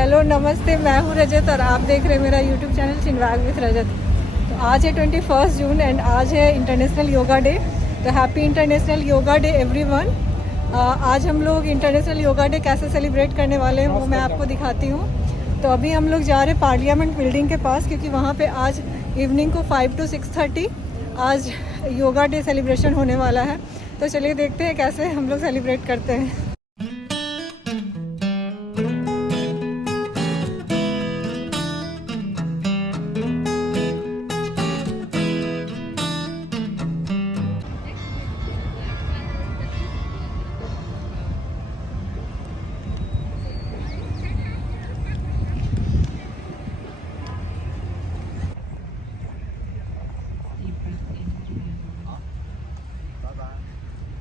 Hello नमस्ते, मैं हूँ रजत और आप देख रहे हैं मेरा यूट्यूब चैनल चिनवाग विथ रजत। तो आज है 21 जून एंड आज है इंटरनेशनल योगा डे। तो happy international yoga day everyone. आज हम लोग इंटरनेशनल योगा डे कैसे सेलिब्रेट करने वाले हैं वो मैं आपको दिखाती हूँ। तो अभी हम लोग जा रहे हैं पार्लियामेंट बिल्डिंग के पास, क्योंकि वहाँ पे आज इवनिंग को 5 to 6:30 आज योगा डे सेलिब्रेशन होने वाला है। तो चलिए देखते हैं कैसे हम लोग सेलिब्रेट करते हैं।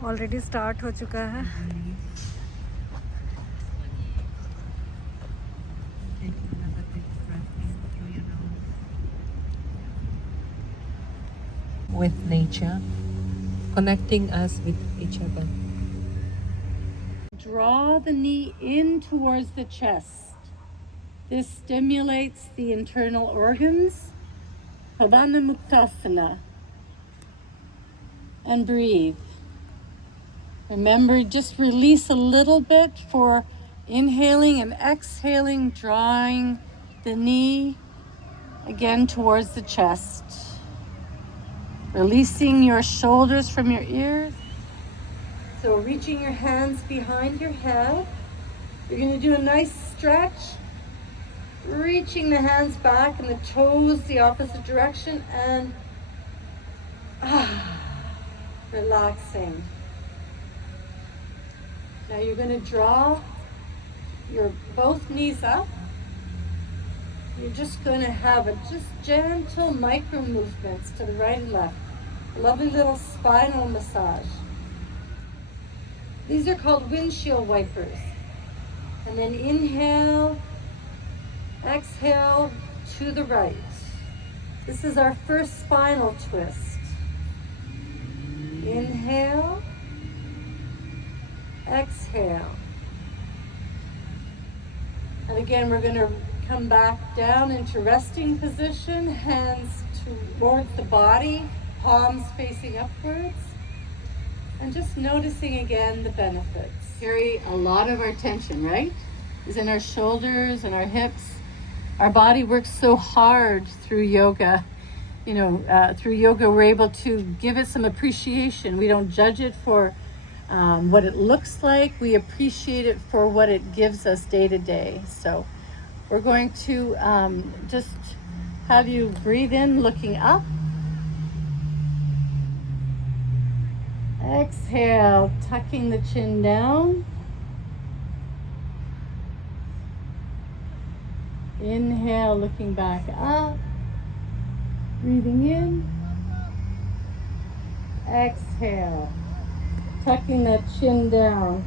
ऑलरेडी स्टार्ट हो चुका है। With nature, connecting us with each other. Draw the knee in towards the chest. This stimulates the internal organs. Pavana Muktasana. And breathe. Remember, just release a little bit for inhaling and exhaling, drawing the knee again towards the chest. Releasing your shoulders from your ears. So reaching your hands behind your head. You're going to do a nice stretch. Reaching the hands back and the toes the opposite direction and relaxing. Now you're going to draw your both knees up. You're just going to have just gentle micro movements to the right and left. A lovely little spinal massage. These are called windshield wipers. And then inhale, exhale to the right. This is our first spinal twist. Inhale, exhale. And again, we're going to come back down into resting position, hands towards the body, palms facing upwards, and just noticing again the benefits. Carry a lot of our tension, right? Is in our shoulders and our hips. Our body works so hard through yoga. Through yoga, we're able to give it some appreciation. We don't judge it for what it looks like. We appreciate it for what it gives us day to day. So we're going to just have you breathe in, looking up. Exhale, tucking the chin down. Inhale, looking back up. Breathing in. Exhale, tucking that chin down.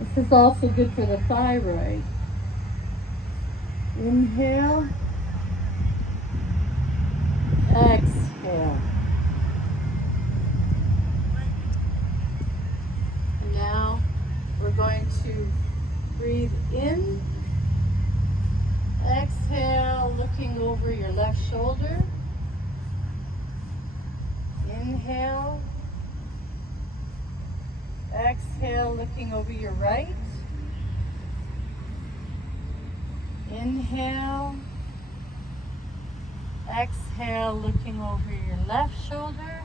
This is also good for the thyroid. Inhale. Exhale. And now we're going to breathe in. Exhale, looking over your left shoulder. Inhale. Exhale, looking over your right. Inhale. Exhale, looking over your left shoulder.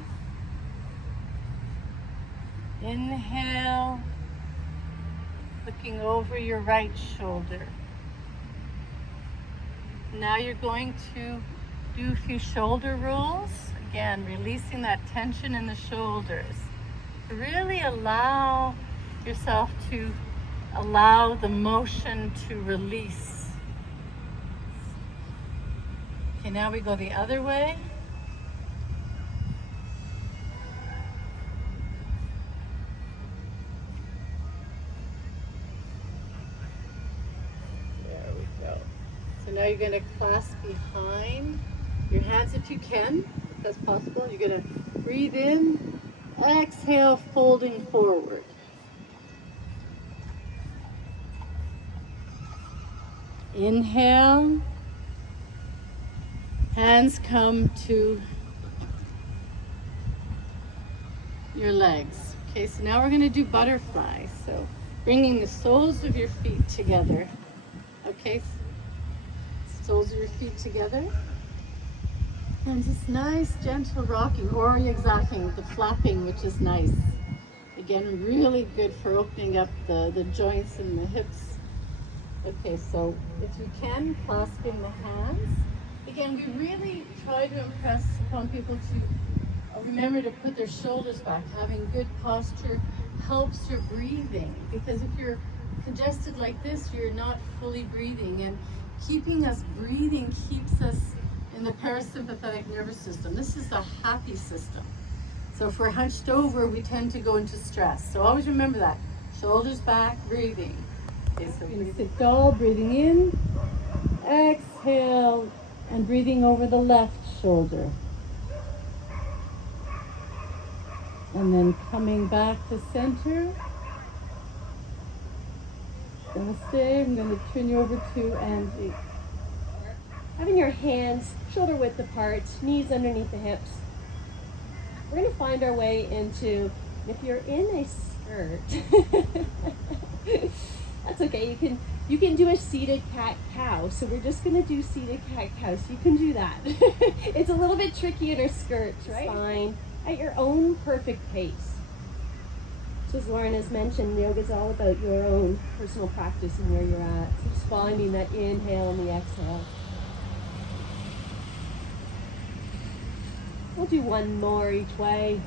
Inhale, looking over your right shoulder. Now you're going to do a few shoulder rolls. Again, releasing that tension in the shoulders. Really allow yourself to allow the motion to release. Okay, now we go the other way. There we go. So now you're going to clasp behind your hands if you can, if that's possible. You're going to breathe in, exhale, folding forward. Inhale. Hands come to your legs. Okay, so now we're going to do butterfly. So bringing the soles of your feet together. Okay, soles of your feet together. And just nice, gentle rocking, or exactly the flapping, which is nice. Again, really good for opening up the joints and the hips. Okay, so if you can, clasping the hands. Again, we really try to impress upon people to remember to put their shoulders back. Having good posture helps your breathing, because if you're congested like this, you're not fully breathing, and keeping us breathing keeps us in the parasympathetic nervous system. This is the happy system. So if we're hunched over, we tend to go into stress. So always remember that. Shoulders back, breathing. Okay, so we're gonna sit tall, breathing in, exhale, and breathing over the left shoulder. And then coming back to center. Namaste. I'm going to turn you over to Angie. Having your hands shoulder width apart, knees underneath the hips. We're going to find our way into, if you're in a skirt, that's okay. You can do a seated cat-cow. So we're just going to do seated cat-cow. So you can do that. It's a little bit tricky in our skirts, right? Fine. At your own perfect pace. So as Lauren has mentioned, yoga is all about your own personal practice and where you're at. So just finding that inhale and the exhale. We'll do one more each way.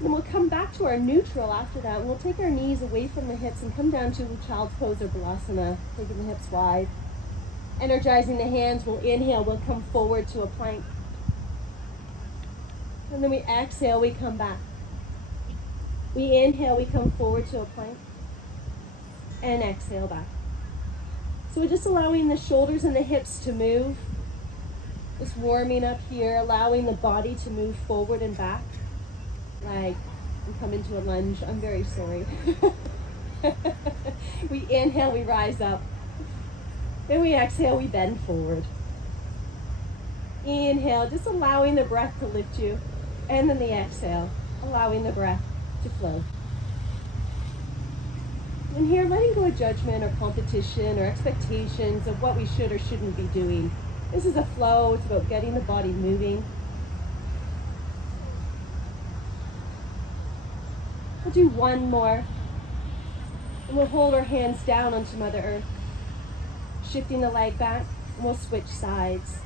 Then we'll come back to our neutral after that. We'll take our knees away from the hips and come down to child's pose or balasana, taking the hips wide. Energizing the hands, we'll inhale, we'll come forward to a plank. And then we exhale, we come back. We inhale, we come forward to a plank. And exhale back. So we're just allowing the shoulders and the hips to move. Just warming up here, allowing the body to move forward and back. Like, we come into a lunge. I'm very sorry. We inhale, we rise up. Then we exhale, we bend forward. Inhale, just allowing the breath to lift you. And then the exhale, allowing the breath to flow. And here, letting go of judgment or competition or expectations of what we should or shouldn't be doing. This is a flow. It's about getting the body moving. We'll do one more. And we'll hold our hands down onto Mother Earth. Shifting the leg back, and we'll switch sides.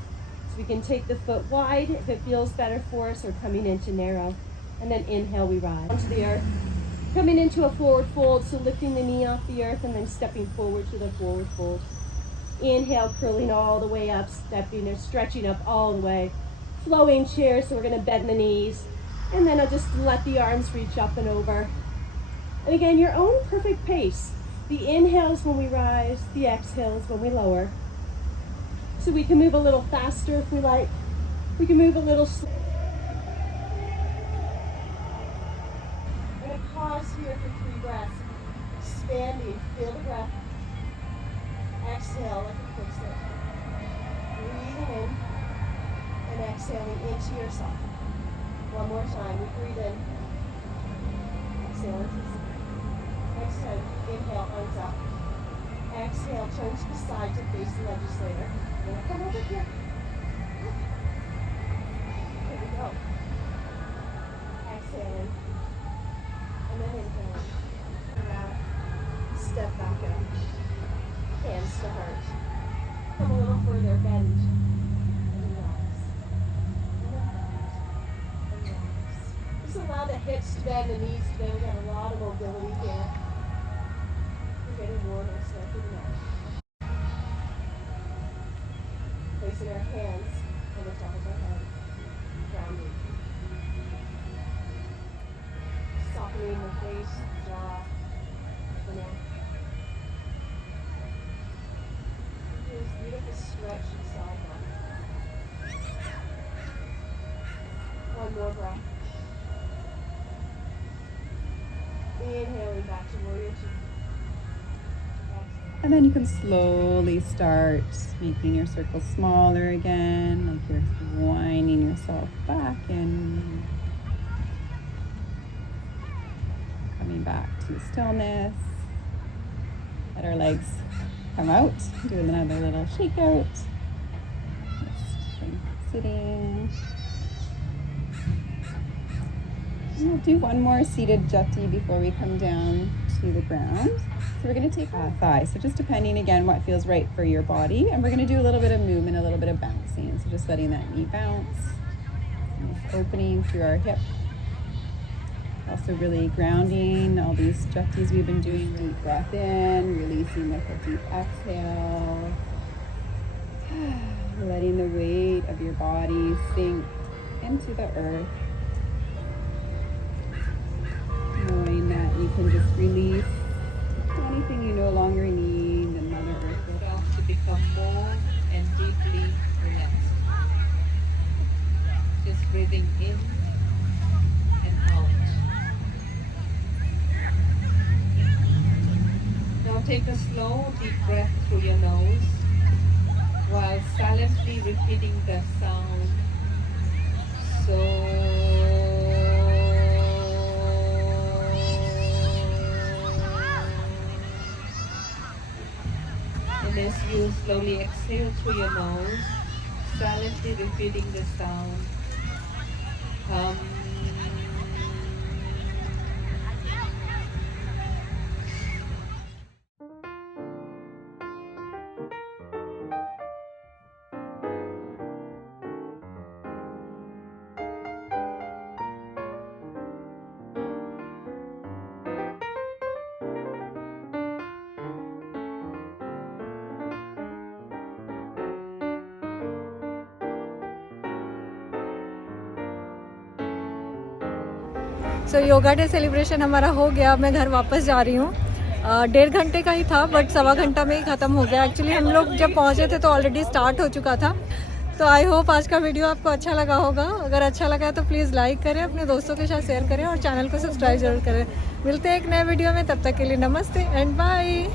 So we can take the foot wide if it feels better for us, or coming into narrow. And then inhale, we rise onto the earth. Coming into a forward fold, so lifting the knee off the earth and then stepping forward to the forward fold. Inhale, curling all the way up, stepping or stretching up all the way. Flowing chair, so we're going to bend the knees. And then I'll just let the arms reach up and over. And again, your own perfect pace. The inhales when we rise, the exhales when we lower. So we can move a little faster if we like. We can move a little slower. We're going to pause here for 3 breaths. Expanding, feel the breath. Exhale like a quick step. Breathing in and exhaling into yourself. One more time. We breathe in. Exhale into yourself. Next time, inhale, arms up. Exhale, turn to the side to face the legislator. Then come over here. Here we go. Exhale in. And then inhale. Around. Step back up. Hands to heart. Come a little further, bend. And relax. And relax. And relax. Just allow the hips to bend, the knees to bend. We have a lot of mobility here. We're getting warmer, so through the neck. Placing our hands on the top of our head. Grounding. Softening the face, jaw, the neck. Do this beautiful stretch inside body. One more breath. back to warrior two. And then you can slowly start making your circle smaller again, like you're winding yourself back in. Coming back to stillness. Let our legs come out. Do another little shake out. Just sitting. And we'll do one more seated jati before we come down to the ground. So we're going to take thigh. So just depending again what feels right for your body. And we're going to do a little bit of movement, a little bit of bouncing. So just letting that knee bounce. Nice opening through our hip. Also really grounding all these jatis we've been doing. Deep breath in, releasing with a deep exhale. Letting the weight of your body sink into the earth. Knowing that you can just release anything you no longer need, and Mother Earth will Yourself to become more and deeply relaxed. Just breathing in and out. Now take a slow, deep breath through your nose while silently repeating the sound. So. And as you slowly exhale through your nose, silently repeating the sound. So yoga day celebration हमारा हो गया. अब मैं घर वापस जा रही हूँ. 1.5 घंटे का ही था बट 1.25 घंटा में ही ख़त्म हो गया. एक्चुअली हम लोग जब पहुँचे थे तो ऑलरेडी स्टार्ट हो चुका था. तो आई होप आज का वीडियो आपको अच्छा लगा होगा. अगर अच्छा लगा तो प्लीज़ लाइक करें, अपने दोस्तों के साथ शेयर करें और चैनल को सब्सक्राइब जरूर करें. मिलते हैं एक नए वीडियो में. तब तक के लिए नमस्ते एंड बाय.